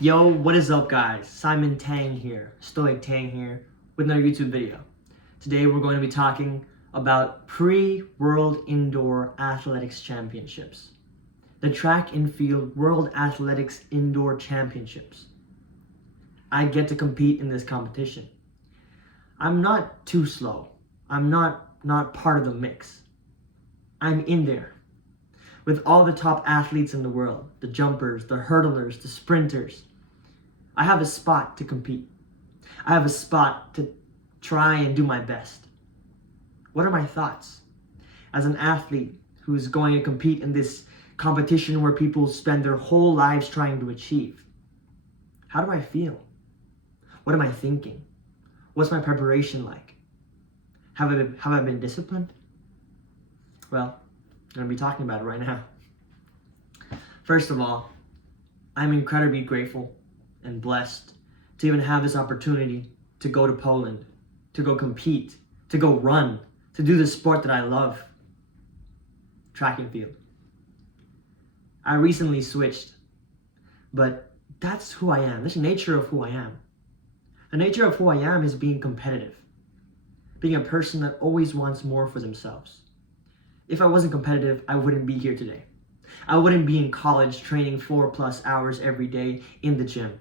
Yo, what is up guys? Simon Tang here, Stoic Tang here, with another YouTube video. Today we're going to be talking about pre-World Indoor Athletics Championships. The Track and Field World Athletics Indoor Championships. I get to compete in this competition. I'm not too slow. I'm not part of the mix. I'm in there with all the top athletes in the world, the jumpers, the hurdlers, the sprinters. I have a spot to compete. I have a spot to try and do my best. What are my thoughts? As an athlete who's going to compete in this competition where people spend their whole lives trying to achieve, how do I feel? What am I thinking? What's my preparation like? Have I been disciplined? Well, I'm going to be talking about it right now. First of all, I'm incredibly grateful and blessed to even have this opportunity to go to Poland, to go compete, to go run, to do the sport that I love, track and field. I recently switched, but that's who I am. That's the nature of who I am. The nature of who I am is being competitive, being a person that always wants more for themselves. If I wasn't competitive, I wouldn't be here today. I wouldn't be in college training 4+ hours every day in the gym,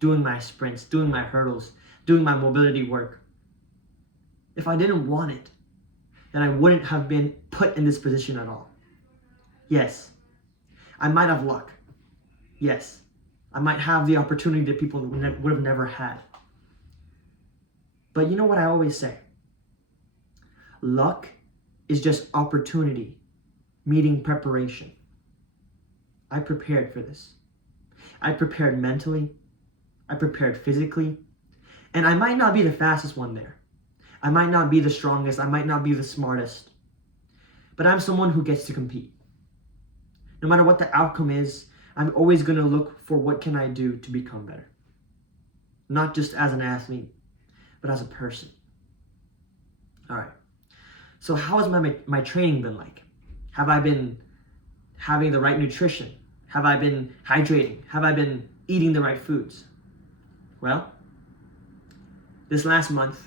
doing my sprints, doing my hurdles, doing my mobility work. If I didn't want it, then I wouldn't have been put in this position at all. Yes, I might have luck. Yes, I might have the opportunity that people would have never had. But you know what I always say? Luck is just opportunity meeting preparation. I prepared for this. I prepared mentally. I prepared physically. And I might not be the fastest one there. I might not be the strongest. I might not be the smartest. But I'm someone who gets to compete. No matter what the outcome is, I'm always going to look for what can I do to become better. Not just as an athlete, but as a person. All right. So how has my training been like? Have I been having the right nutrition? Have I been hydrating? Have I been eating the right foods? Well, this last month,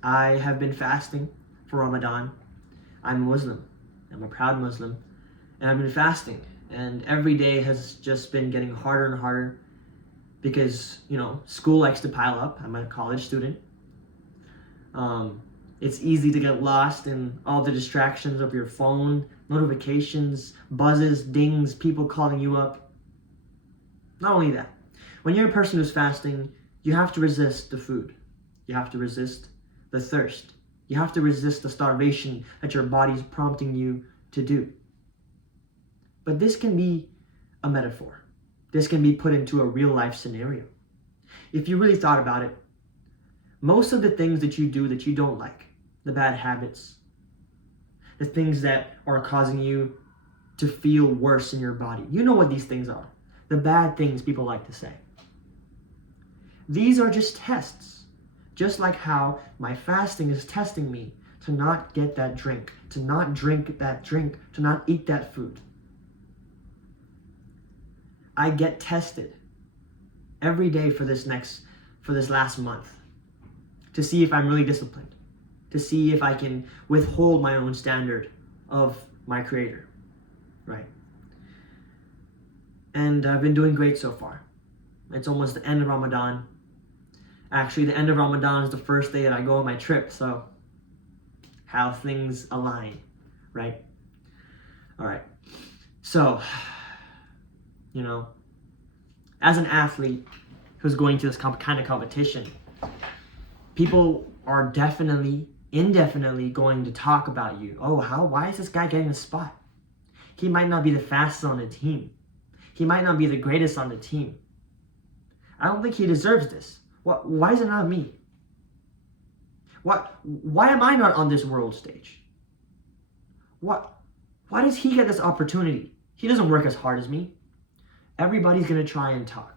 I have been fasting for Ramadan. I'm Muslim. I'm a proud Muslim. And I've been fasting. And every day has just been getting harder and harder because, school likes to pile up. I'm a college student. It's easy to get lost in all the distractions of your phone, notifications, buzzes, dings, people calling you up. Not only that, when you're a person who's fasting, you have to resist the food. You have to resist the thirst. You have to resist the starvation that your body's prompting you to do. But this can be a metaphor. This can be put into a real life scenario. If you really thought about it, most of the things that you do that you don't like, the bad habits, the things that are causing you to feel worse in your body, you know what these things are. The bad things people like to say. These are just tests. Just like how my fasting is testing me to not get that drink, to not drink that drink, to not eat that food. I get tested every day for this last month to see if I'm really disciplined, to see if I can withhold my own standard of my creator, right? And I've been doing great so far. It's almost the end of Ramadan. Actually, the end of Ramadan is the first day that I go on my trip, so how things align, right? All right. So, as an athlete who's going to this kind of competition, people are indefinitely going to talk about you. Oh, why is this guy getting a spot? He might not be the fastest on the team. He might not be the greatest on the team. I don't think he deserves this. Why is it not me? Why am I not on this world stage? Why does he get this opportunity? He doesn't work as hard as me. Everybody's going to try and talk.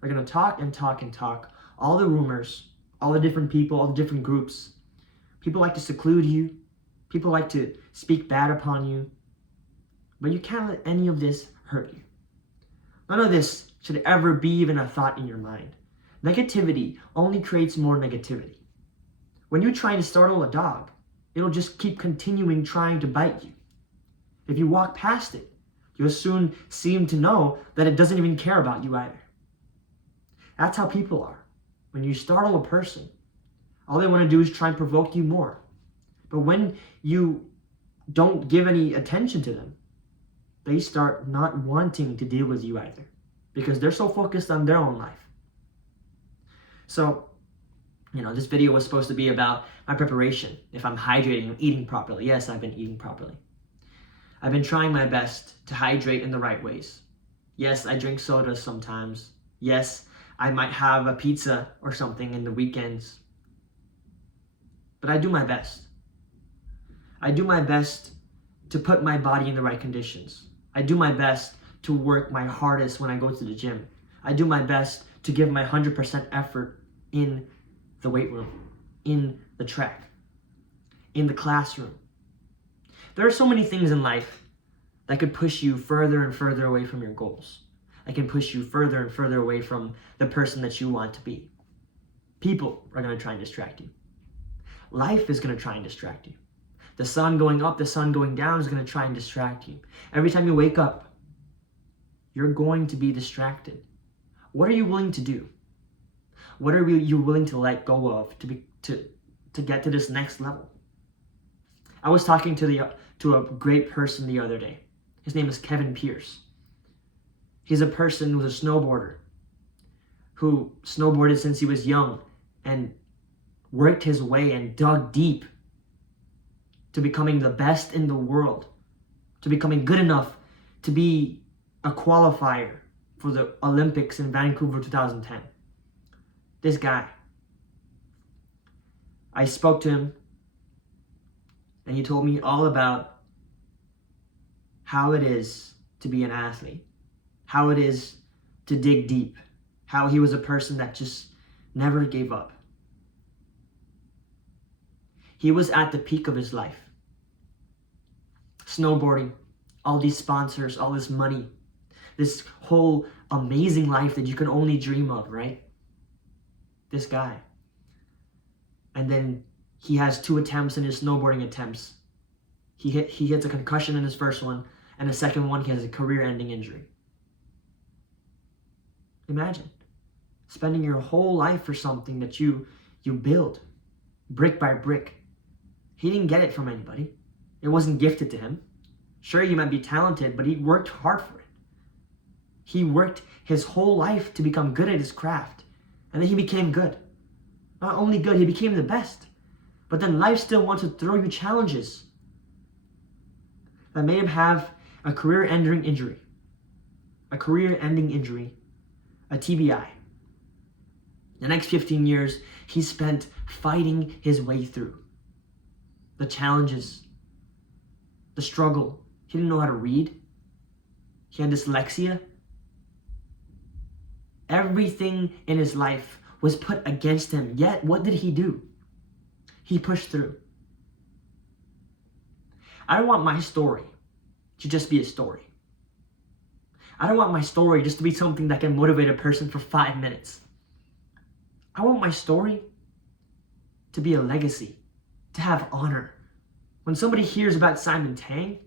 They're going to talk and talk and talk. All the rumors, all the different people, all the different groups. People like to seclude you. People like to speak bad upon you. But you can't let any of this hurt you. None of this should ever be even a thought in your mind. Negativity only creates more negativity. When you try to startle a dog, it'll just keep continuing trying to bite you. If you walk past it, you'll soon seem to know that it doesn't even care about you either. That's how people are. When you startle a person, all they want to do is try and provoke you more. But when you don't give any attention to them, they start not wanting to deal with you either, because they're so focused on their own life. So, this video was supposed to be about my preparation, if I'm hydrating and eating properly. Yes, I've been eating properly. I've been trying my best to hydrate in the right ways. Yes, I drink soda sometimes. Yes, I might have a pizza or something in the weekends. But I do my best. I do my best to put my body in the right conditions. I do my best to work my hardest when I go to the gym. I do my best to give my 100% effort in the weight room, in the track, in the classroom. There are so many things in life that could push you further and further away from your goals. That can push you further and further away from the person that you want to be. People are going to try and distract you. Life is going to try and distract you. The sun going up, the sun going down is going to try and distract you. Every time you wake up, you're going to be distracted. What are you willing to do? What are you willing to let go of to get to this next level? I was talking to a great person the other day. His name is Kevin Pierce. He's a person who's a snowboarder who snowboarded since he was young and worked his way and dug deep to becoming the best in the world, to becoming good enough to be a qualifier for the Olympics in Vancouver 2010. This guy, I spoke to him and he told me all about how it is to be an athlete, how it is to dig deep, how he was a person that just never gave up. He was at the peak of his life. Snowboarding, all these sponsors, all this money, this whole amazing life that you can only dream of, right? This guy. And then he has 2 attempts in his snowboarding attempts. He hits a concussion in his first one, and the second one he has a career-ending injury. Imagine spending your whole life for something that you build brick by brick. He didn't get it from anybody. It wasn't gifted to him. Sure, you might be talented, but he worked hard for it. He worked his whole life to become good at his craft. And then he became good. Not only good, he became the best. But then life still wants to throw you challenges that made him have a career-ending injury. A career-ending injury. A TBI. The next 15 years, he spent fighting his way through the challenges, the struggle. He didn't know how to read. He had dyslexia. Everything in his life was put against him. Yet, what did he do? He pushed through. I don't want my story to just be a story. I don't want my story just to be something that can motivate a person for 5 minutes. I want my story to be a legacy, to have honor. When somebody hears about Simon Tang,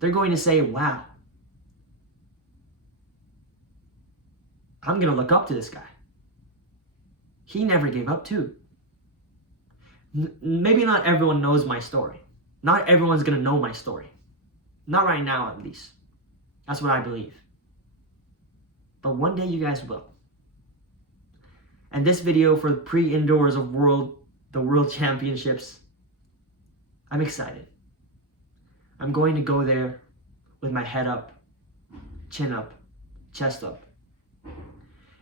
they're going to say, wow, I'm going to look up to this guy. He never gave up too. Maybe not everyone knows my story. Not everyone's going to know my story. Not right now, at least. That's what I believe. But one day you guys will. And this video for the pre-indoors of the World Championships, I'm excited. I'm going to go there with my head up, chin up, chest up.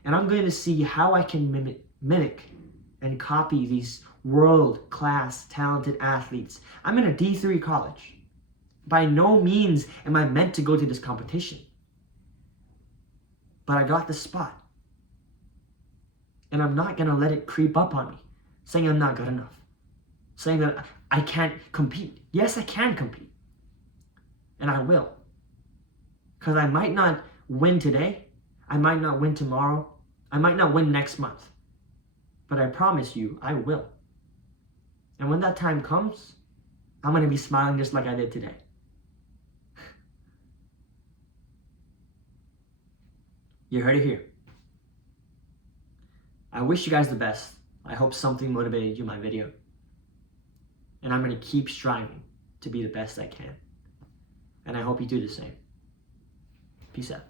And I'm going to see how I can mimic and copy these world-class talented athletes. I'm in a D3 college. By no means am I meant to go to this competition. But I got the spot. And I'm not going to let it creep up on me, saying I'm not good enough, saying that I can't compete. Yes, I can compete. And I will. Because I might not win today, I might not win tomorrow. I might not win next month. But I promise you, I will. And when that time comes, I'm going to be smiling just like I did today. You heard it here. I wish you guys the best. I hope something motivated you in my video. And I'm going to keep striving to be the best I can. And I hope you do the same. Peace out.